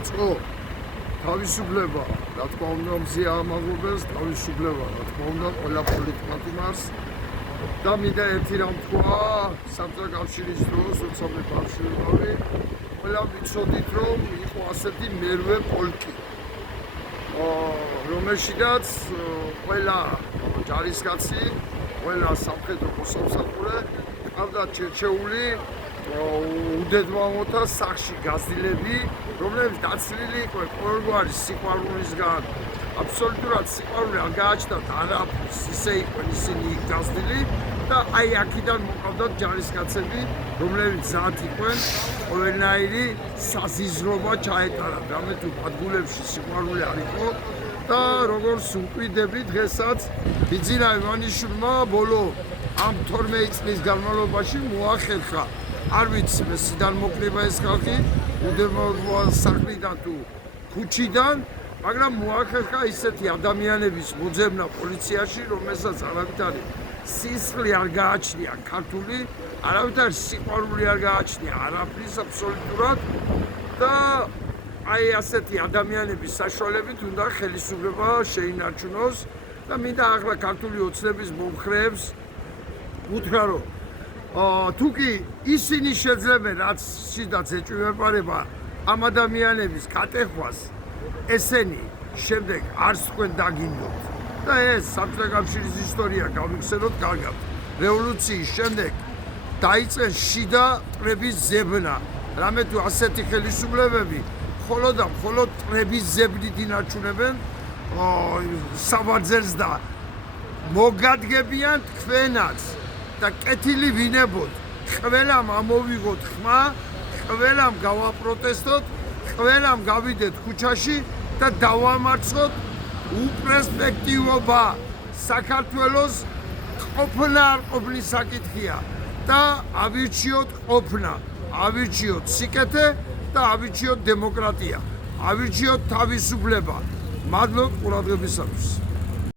დაიწყო თავისუფლება, რა თქმა უნდა, მზია ამაღლობელს თავისუფლება, რა თქმა უნდა, ყველა პოლიტიკას და მინდა ერთი რამ თქვა, საბჭოთა კავშირის დროს, როცა მე ბავშვი ვიყავი, ყველა ვიცოდით, რომ იყო ასეთი მერვე პოლკი, რომელშიც ყველა ჯარისკაცი, ყველა სამხედრო მოსამსახურე ჰყავდა ჩერჩეული უდედმამოთა სახში გაზრდილები, რომლებიც დაცლილი იყო ყოველგვარი სიყვარულისგან, აბსოლუტურად სიყვარული არ გააჩნდათ არაფრის, ისე იყვნენ ისინი გაზრდილი და აი აქედან მოყავდათ ჯარისკაცები, რომლებიც ზათ იყვნენ ყველანაირი საზიზრობა ჩაეტარათ, რამე თუ ადგილებში სიყვარული არ იყო და როგორც უყვიდები დღესაც ბიძინა ივანიშვილმა ბოლო ამ 12 წლის განმავლობაში მოახერხა არ ვიცი მესიდან მოკლება ეს ხალხი უდემოა სახლიდან თუ ქუჩიდან მაგრამ მოახერხა ისეთი ადამიანების მოძებნა პოლიციაში რომელსაც არავითარი სისხლი არ გააჩნია ქართული არავითარი სიყვარული არ გააჩნია არაფრის აბსოლუტურად და აი ასეთი ადამიანების საშუალებით უნდა ხელისუფლება შეინარჩუნოს და მინდა ახლა ქართული ოცნების მომხრეებს უთხრა რომ თუკი ისინი შეძლებენ რაც შიდაც ეჭვმეპარება ამ ადამიანების კატეხვას ესენი შემდეგ არც თქვენ დაგინდოთ და ეს საბჭოთა კავშირის ისტორია გავიხსენოთ კარგად რევოლუციის შემდეგ დაიწყეს შიდა მტრების ზებნა რამე თუ ასეთი ხელისუფლებები მხოლოდ და მხოლოდ მტრების ზებნით ინარჩუნებენ საბარძელს და მოგადგებიან თქვენაც და კეთილი ვინებოთ, ყველამ ამოვიღოთ ხმა, ყველამ გავაპროტესტოთ, ყველამ გავიდეთ ქუჩაში და დავამარცხოთ უპერსპექტივობა საქართველოს ყოფნა არ ყოფნის საკითხია და ავირჩიოთ ყოფნა, ავირჩიოთ სიკეთე და ავირჩიოთ დემოკრატია, ავირჩიოთ თავისუფლება. მადლობ ყურადღებისათვის.